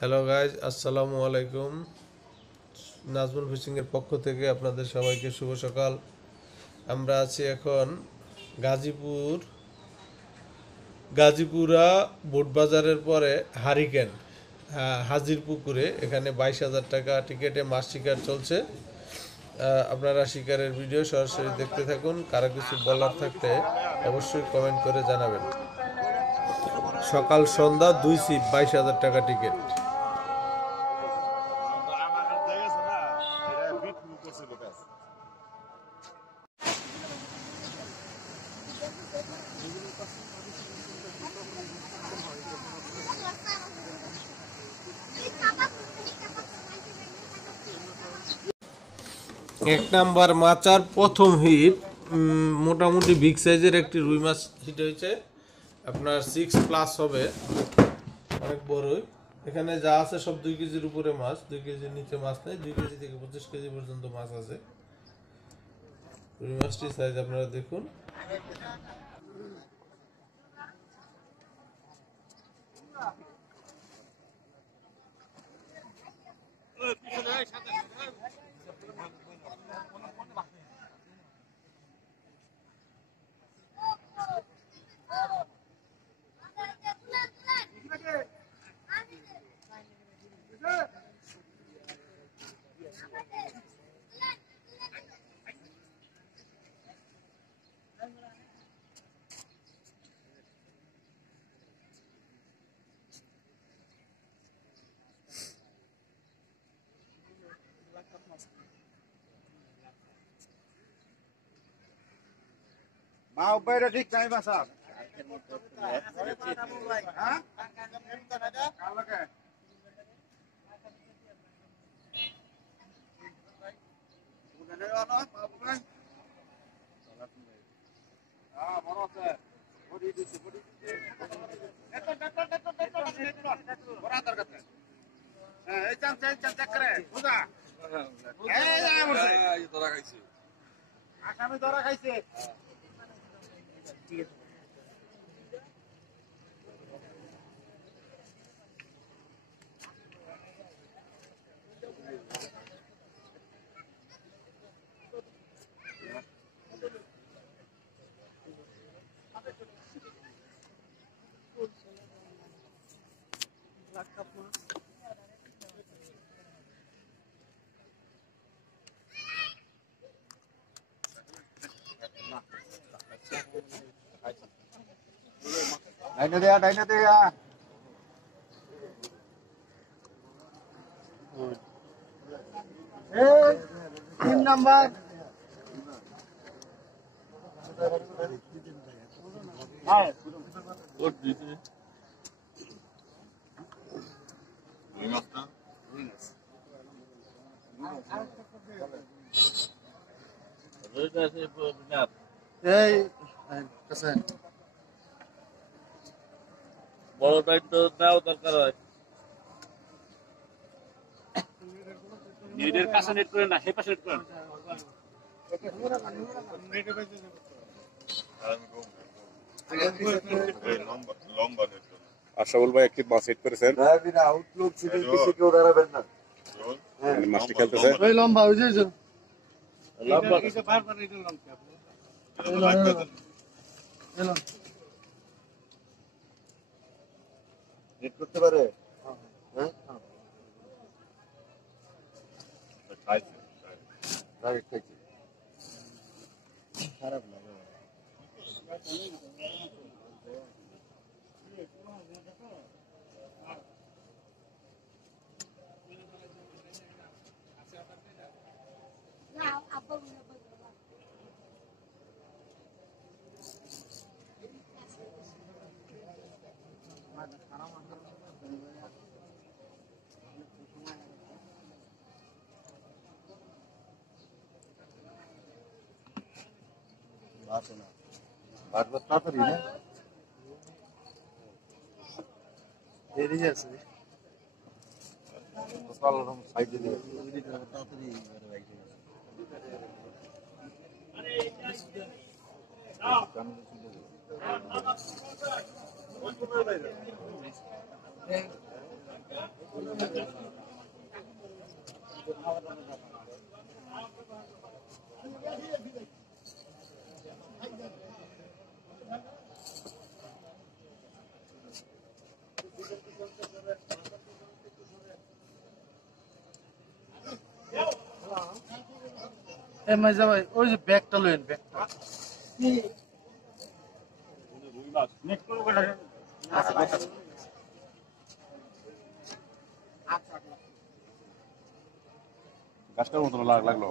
Hello guys, আসসালামু আলাইকুম। নাজমুল ফিশিংয়ের পক্ষ থেকে আপনাদের সবাইকে শুভ সকাল। আমরা আছি এখন গাজীপুরা বোটবাজারের পরে হারিকেন হাজির পুকুরে। এখানে 22,000 টাকা টিকিটে মাছ শিকার চলছে। আপনারা শিকারের ভিডিও সরাসরি দেখতে থাকুন। কারো কিছু বলার থাকলে অবশ্যই কমেন্ট করে জানাবেন। সকাল সন্ধ্যা 2 সিপ, 22,000 টাকা টিকিট। এক নাম্বার মাচার প্রথম হিট, মোটামুটি বিগ সাইজের একটি রুই মাছ হিট হয়েছে। আপনার 6+ হবে, অনেক বড়ই। এখানে যা আছে সব 2 কেজির উপরে মাছ, 2 কেজির নিচে মাছ নেই। 2 কেজি থেকে 25 কেজি পর্যন্ত মাছ আছে। রুই মাছটির সাইজ আপনারা দেখুন। মা উপায়টা ঠিক নাই বাসা আসামি ধরা খাইছে ডাইনে দেয়া 3 নাম্বার হ্যাঁ ওর দিতে ওই মাছটা এই কাছে বড় টাইট তো নাও দরকার হয়। নেটের কাছে নেট করে না, সেই পাশে নেট করেন। আশরাফুল ভাই একটি মাছ হিট করেছেন। আউটলুক শুধু কিছু কেউ দাঁড়াবেন না। মাছটি খেলতেছে। ওই লম্বা ওই যে লম্বা বারবার এটা লম্বা হিট করতে পারে। হ্যাঁ খারাপ লাগে বারবার তাড়াতাড়ি না দেরি আছে সাইড দিয়ে তাড়াতাড়ি ওই যে ব্যাগটা লইন ব্যাগটা গাছটার মতো লাগলো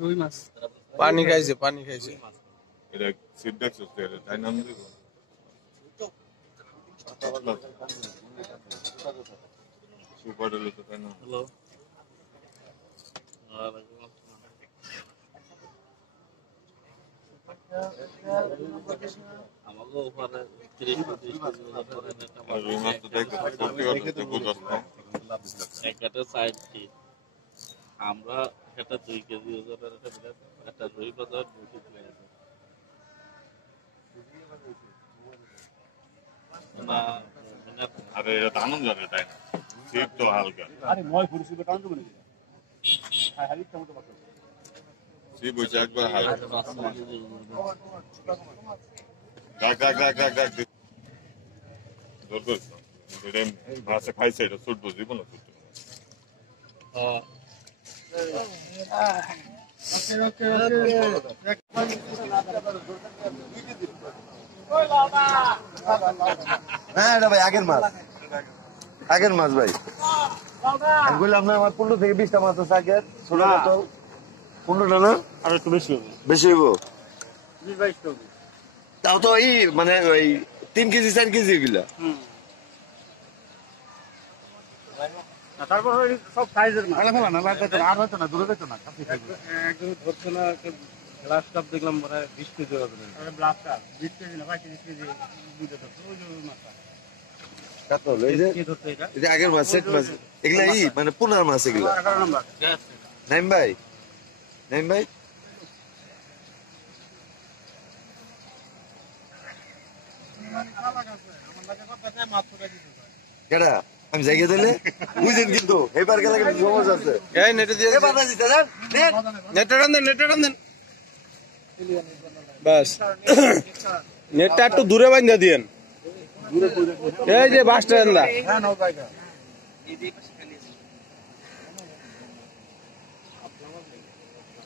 রুই মাছ পানি খাইছে পানি খাইছে এটা সিট দেখছো তাই নাম দিব সুপার হলো তো তাই না হ্যালো আমাকে ওখানে 30-35 আর রুই মাছ তো দেখতে সত্যি কথা এক একটা সাইড কি আমরা একটা 2 কেজি ওজনের একটা রুই বাজার 2 কেজি আছে না আরে এটা আনন্দ জানে তাই না সিট তো হালকা আরে মই ফুরসিবে কাউন্ট করে দিই হ্যাঁ হারিক টমেটো পাতা সিট বইছে একবার হালকা গাগ জোর করে এটা ভাষা খাইছে এটা সুট বুঝিব না সুট হ্যাঁ এটা ভাই আগের মাছ ভাই আমি বললাম না আমার 15 থেকে 20টা মাছ আছে আগের ছোট কাতল 15টা না আর একটু বেশি হবে বেশি হইব 20-22 হবে তাও তো এই মানে ওই 3 কেজি 4 কেজি এগুলা তারপর সব সাইজের মাছ ফেলা না লাগতে আর হয়তো না দূরে যেত না কাছে থাকবে একদম ধরছে না গ্লাস কাপ দেখলাম মনে হয় 20 কেজি হবে না গ্লাস কাপ 20 কেজি না 25 কেজি দুটো ধরছে ওই যে মাছটা কাতল এই যে কি ধরছে এটা এই যে আগের মাছ সেট মাছ এগুলা এই মানে পুনার মাছ এগুলা 11 নাম্বার নাইম ভাই কেডা আমি জায়গা দিলে বুঝেন কিন্তু এবার গেলে কিন্তু সমস্যা আছে এই নেটে দিয়ে এবার না দিতে দেন নেটে টান দেন বাস নেটটা একটু দূরে বাইন্ধা দিয়েন এই যে বাস স্ট্যান্ডটা হ্যাঁ নাও জায়গা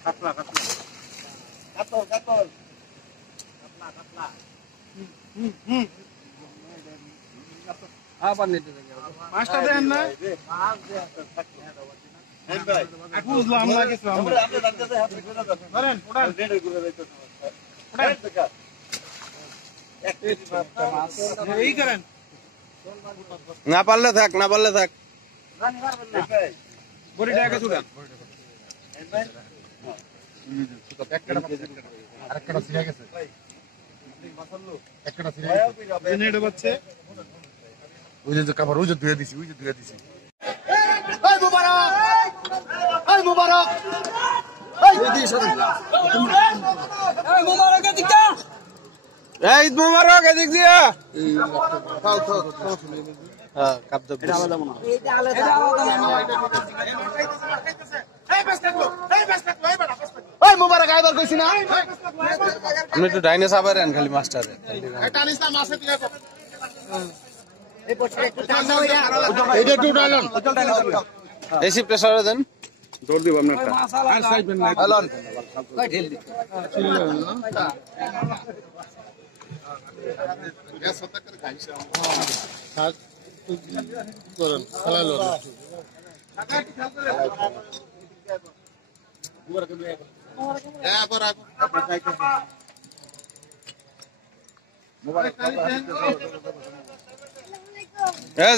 কাতলা কাতল আবার নেটে মাছটা দেন না বুঝলাম না কিছু আমরা ধরেন ওড়ান এই করেন না পারলে থাক বড়িটা আগে ছুড়ান আরেকটা ছিড়ে গেছে একটা ছিড়ে গেছে নেট বাচ্চা ওই যে কাপড় ওই যে ধুয়ে দিছি এই মুবারক এই ঈদ মুবারক এদিক দিয়া হ্যাঁ কাপ দাও এই মুবারক আইবার কইছি না আপনি একটু ডাইনে সাবারেন খালি মাস্টারে এইটা একটু ডালন এসি প্রেসারে দেন জোর দিব আপনারটা ডালন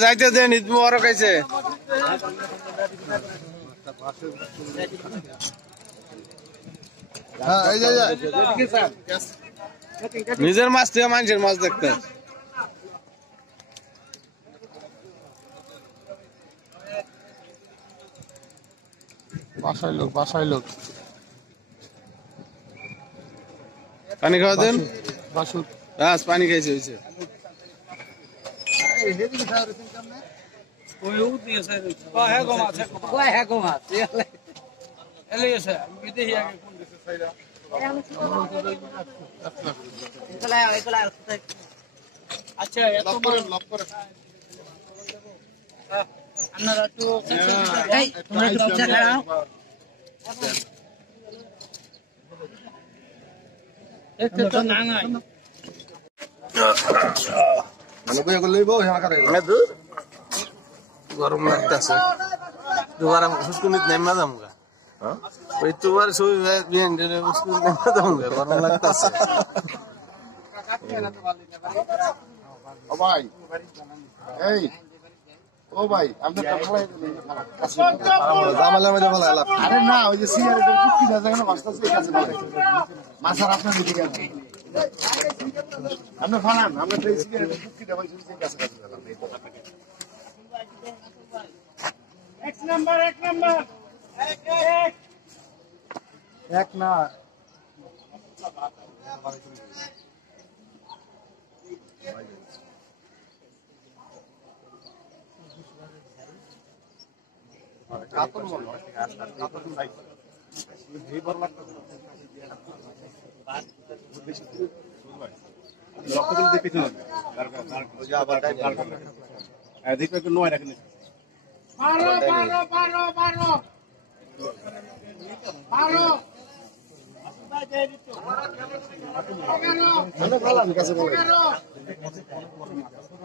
যাইতে দেন ঈদ মুবারক আইছে হ্যাঁ এই যে নিজের মাছ থেকে মানুষের মাছ দেখতে বাসায় লোক পানি খাওয়া দেন। বাসুর বাস পানি খাইছে হয়েছে। আচ্ছা এত বড় আপনারা তো এই তোমরা একটু পিছা খাও একটু তো না না মানে বই এগুলো লইবো হ্যাঁ করে গরম লাগতেছে দুবার হুসকুনিত নেমা যামগা ওই দুবার সই বিয়ান দিলে হুসকুনিত নেমা যামগা গরম লাগতেছে। ও ভাই এই ও ভাই আপনি জামালের মধ্যে ভালো লাভ আরে না ওই যে সিগারেটের চুক্তি আছে কেন মাস্টার সেই কাছে মাসার আপনার দিকে আপনি ফানান আমরা তো সিগারেটের চুক্তিটা বলছি সেই কাছে কাছে গেলাম এক নাম্বার এক না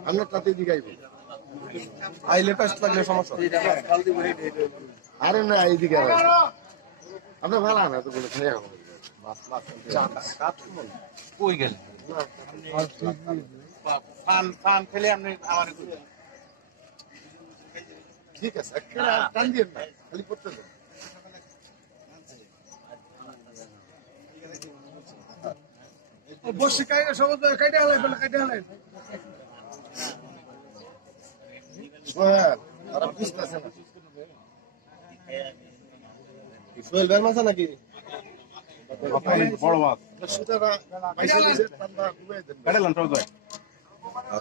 আমরা তাতে দিগাইব আইলে পেস্ট লাগলে সমস্যা আরে না এইদিকে আপনি ভালো না তো বলে খেয়ে কই গেল ঠিক আছে টান দিয়ে না খালি পড়তে দেন বসে কাইটা সব কাইটা হালাই তারা বুঝতেছে না সোহেল ভাই মাছ নাকি বড় মাছ সুতারা পয়সা দিয়েছে তারা ঘুরে দেন কাটালাম সব যায়।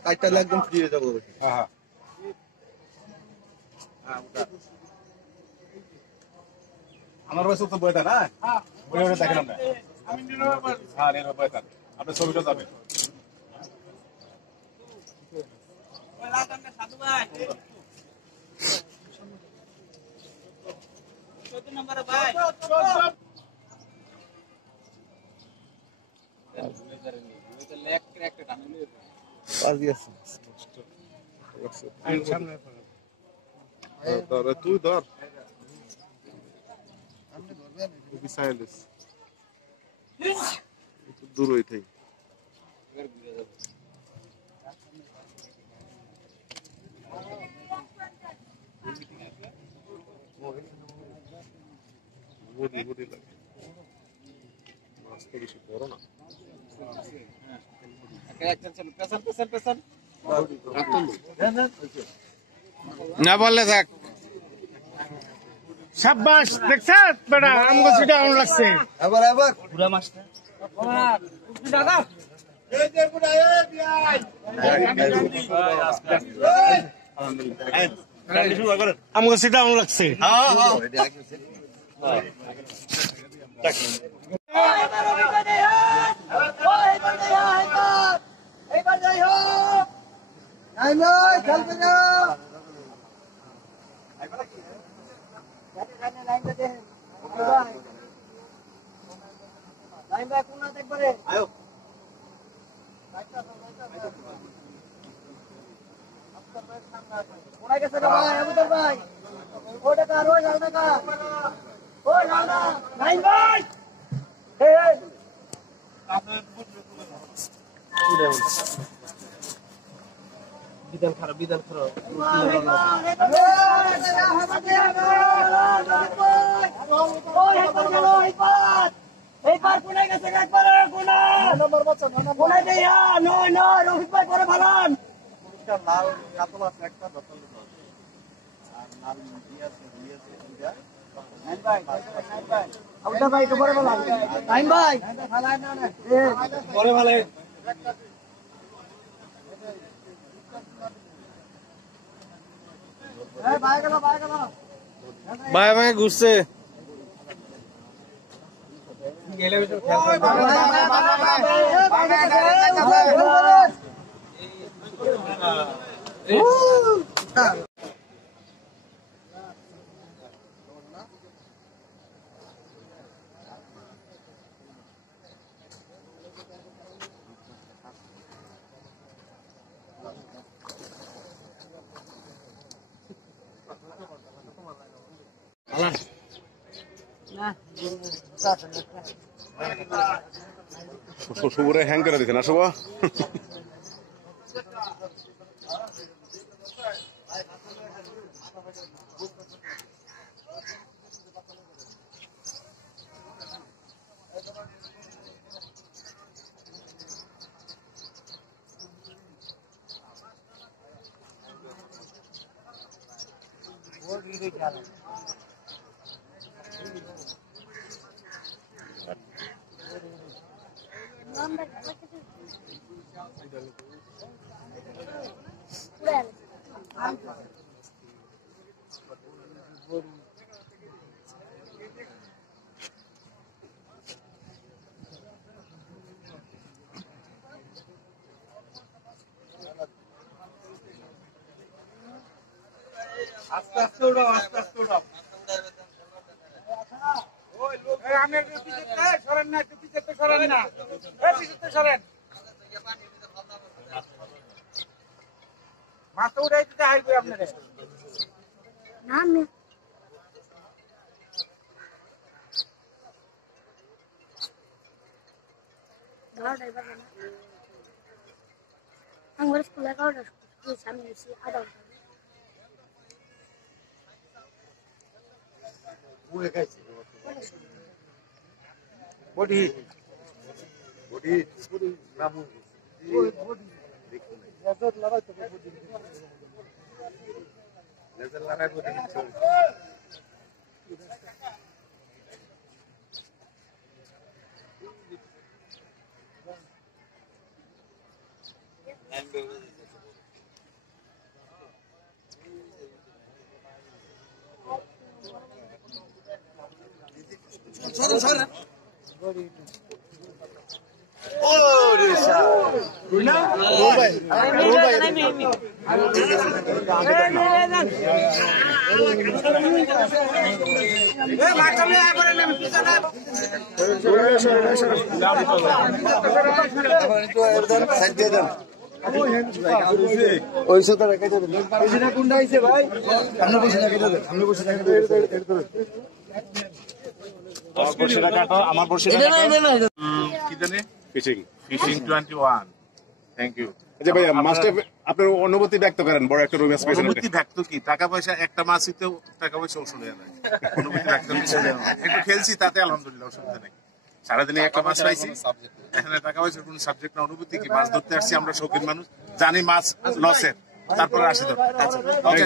কাইটা একদম ফ্রি হয়ে যাবো হ্যাঁ আমার বয়স তো বইটা না বই ওটা দেখেন আমরা হ্যাঁ নির্ভর বইটা আপনার ছবিটা যাবে সাধু ভাই কত নাম্বার ভাই তুই ধর দূর হয়ে থাই বেশি বড় না না বললে থাক। সাব্বাস দেখছেন বেটা আমগো সিটা অন লাগছে এবার পুরা মাছটা দাদা আমগো সিটা অন লাগছে এইবার কোনে গেছে একবারে কোনা নম্বর বাচ্চা কোনে দেয়া নয় নয় রফিক ভাই করে ভালান লাল কাতল আছে একটা বোতল আর লাল দিয়েছে আবুদা ভাই একটু পরে বলা টাইম ভাই পরে ভালো বাই বাই ঘুরছে শুভরে হ্যাং করে দিছে না শুভ আস্তে আস্তে উড়াও আস্তে আস্তে উড়াও আমি পিছনে সরেন না একটু পিছনে সরেন না পিছনে সরেন মাছ উড়াই দিতে হাইবে আপনারে আমি আমার স্কুলে কাউন্টার সামনে এসে আধা ঘন্টা বডি বডি নামু নজর লড়াই তো বডি নজর লড়াই বডি ওই সাথে রেখে দেবেন কোনটা আইছে ভাই আমরা বসে রেখে দেবেন আমরা বসে রেখে দেবেন আমার বর্ষিটা কি জানে ফিশিং ফিশিং 21 থ্যাংক ইউ আচ্ছা ভাইয়া মাছটা আপনার অনুভূতি ব্যক্ত করেন বড় একটা রুম স্পেস অনুভূতি ব্যক্ত কি টাকা পয়সা একটা মাছইতে টাকা পয়সা ওষুধ হয়ে যায় অনুভূতি ব্যক্ত একটু খেলছি তাতে আলহামদুলিল্লাহ অসুবিধা নেই সারাদিনে একটা মাছ পাইছি এখানে টাকা পয়সার কোন সাবজেক্ট না অনুভূতি কি মাছ ধরতে আসছি আমরা শৌখিন মানুষ জানি মাছ লসের তারপরে আসি ধরতে